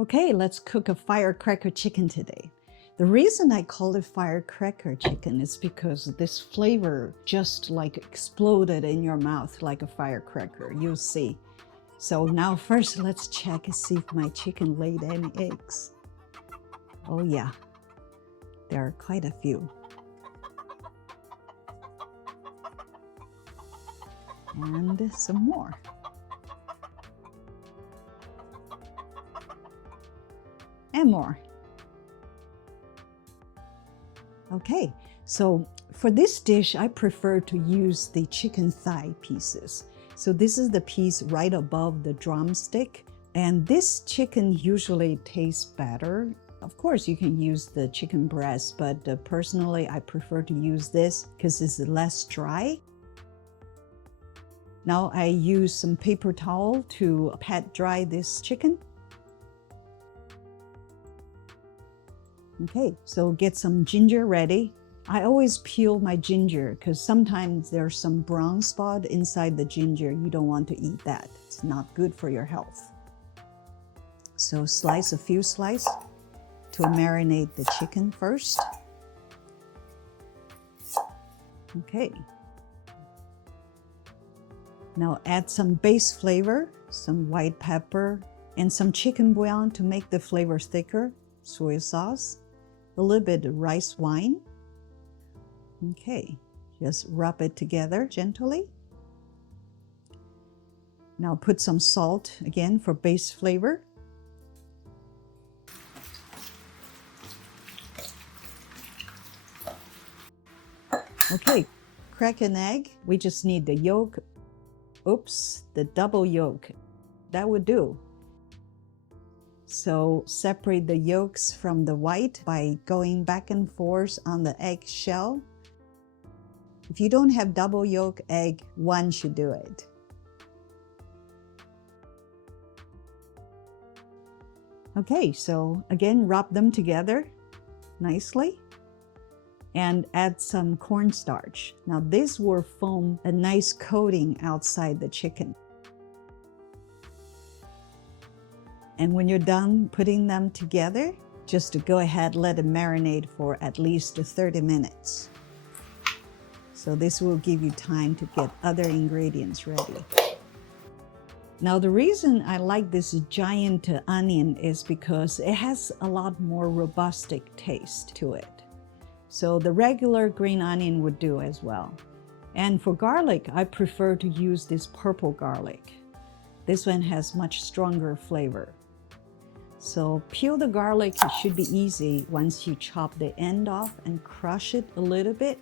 Okay, let's cook a firecracker chicken today. The reason I call it firecracker chicken is because this flavor just like exploded in your mouth like a firecracker, you'll see. So now first let's check and see if my chicken laid any eggs. Oh yeah, there are quite a few. And some more. And more. Okay, so for this dish, I prefer to use the chicken thigh pieces. So this is the piece right above the drumstick. And this chicken usually tastes better. Of course, you can use the chicken breast, but personally, I prefer to use this because it's less dry. Now I use some paper towel to pat dry this chicken. Okay, so get some ginger ready. I always peel my ginger because sometimes there's some brown spot inside the ginger. You don't want to eat that. It's not good for your health. So slice a few slices to marinate the chicken first. Okay. Now add some base flavor, some white pepper, and some chicken bouillon to make the flavor thicker, soy sauce, a little bit of rice wine. Okay, just rub it together gently. Now put some salt again for base flavor. Okay, crack an egg. We just need the yolk. Oops, the double yolk. That would do. So separate the yolks from the white by going back and forth on the egg shell. If you don't have double yolk egg, one should do it. Okay, so again, rub them together nicely and add some cornstarch. Now this will form a nice coating outside the chicken. And when you're done putting them together, just to go ahead, let it marinate for at least 30 minutes. So this will give you time to get other ingredients ready. Now the reason I like this giant onion is because it has a lot more robust taste to it. So the regular green onion would do as well. And for garlic, I prefer to use this purple garlic. This one has much stronger flavor. So peel the garlic, it should be easy once you chop the end off and crush it a little bit.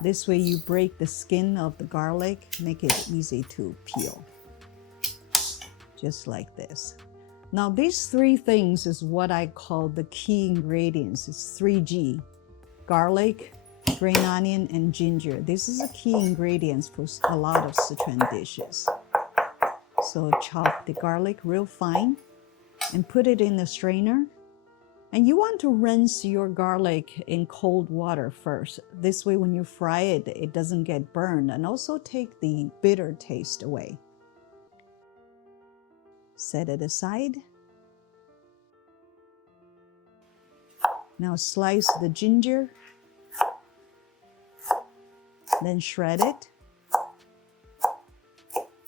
This way you break the skin of the garlic, make it easy to peel. Just like this. Now these three things is what I call the key ingredients. It's 3G. Garlic, green onion, and ginger. This is a key ingredients for a lot of Sichuan dishes. So chop the garlic real fine and put it in the strainer. And you want to rinse your garlic in cold water first. This way when you fry it, it doesn't get burned and also take the bitter taste away. Set it aside. Now slice the ginger, then shred it,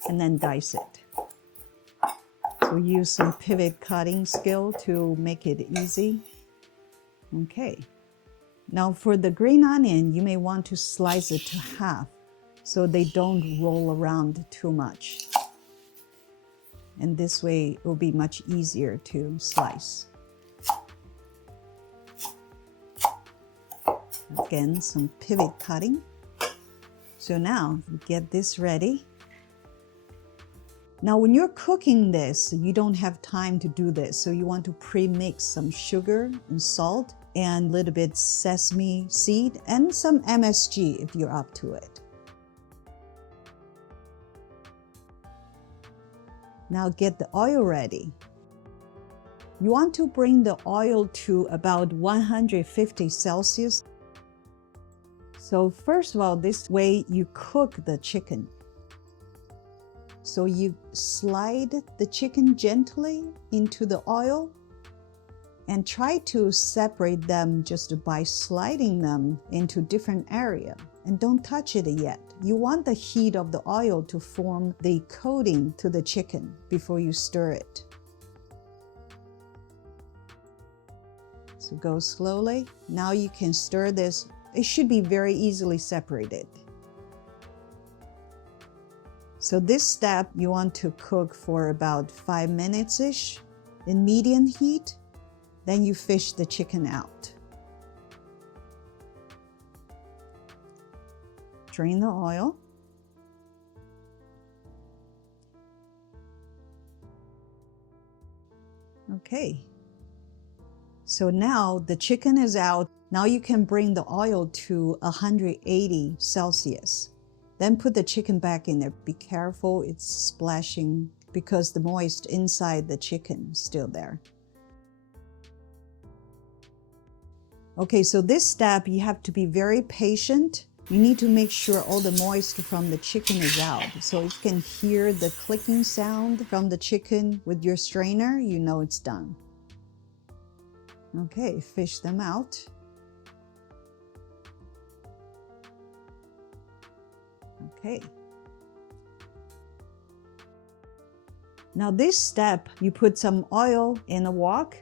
and then dice it. So use some pivot cutting skill to make it easy. Okay. Now for the green onion, you may want to slice it to half so they don't roll around too much. And this way it will be much easier to slice. Again, some pivot cutting. So now get this ready. Now when you're cooking this, you don't have time to do this. So you want to pre-mix some sugar and salt and a little bit sesame seed and some MSG if you're up to it. Now get the oil ready. You want to bring the oil to about 150 Celsius. So first of all, this way you cook the chicken. So you slide the chicken gently into the oil And try to separate them just by sliding them into different area. And don't touch it yet. You want the heat of the oil to form the coating to the chicken before you stir it. So go slowly. Now you can stir this. It should be very easily separated. So this step you want to cook for about 5 minutes-ish in medium heat. Then you fish the chicken out. Drain the oil. Okay. So now the chicken is out. Now you can bring the oil to 180 Celsius. Then put the chicken back in there. Be careful, it's splashing because the moist inside the chicken is still there. Okay, so this step, you have to be very patient. You need to make sure all the moisture from the chicken is out. So if you can hear the clicking sound from the chicken with your strainer, you know it's done. Okay, fish them out. Okay. Now this step, you put some oil in a wok.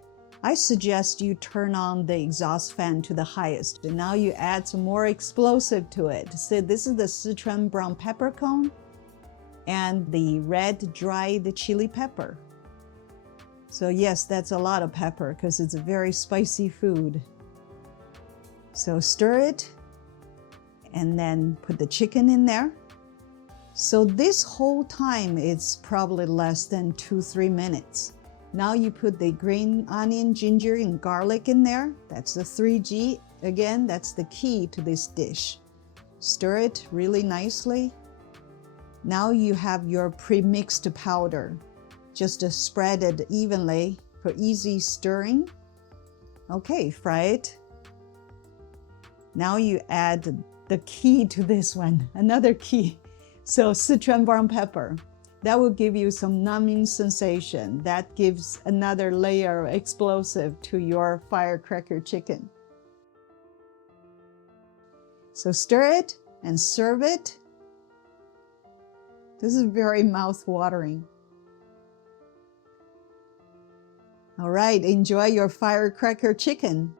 I suggest you turn on the exhaust fan to the highest. And now you add some more explosive to it. So this is the Sichuan brown peppercorn and the red dried chili pepper. So yes, that's a lot of pepper because it's a very spicy food. So stir it and then put the chicken in there. So this whole time it's probably less than 2-3 minutes. Now you put the green onion, ginger, and garlic in there. That's the 3G. Again, that's the key to this dish. Stir it really nicely. Now you have your pre-mixed powder. Just spread it evenly for easy stirring. Okay, fry it. Now you add the key to this one, another key. So Sichuan brown pepper. That will give you some numbing sensation. That gives another layer of explosive to your firecracker chicken. So stir it and serve it. This is very mouth-watering. All right, enjoy your firecracker chicken.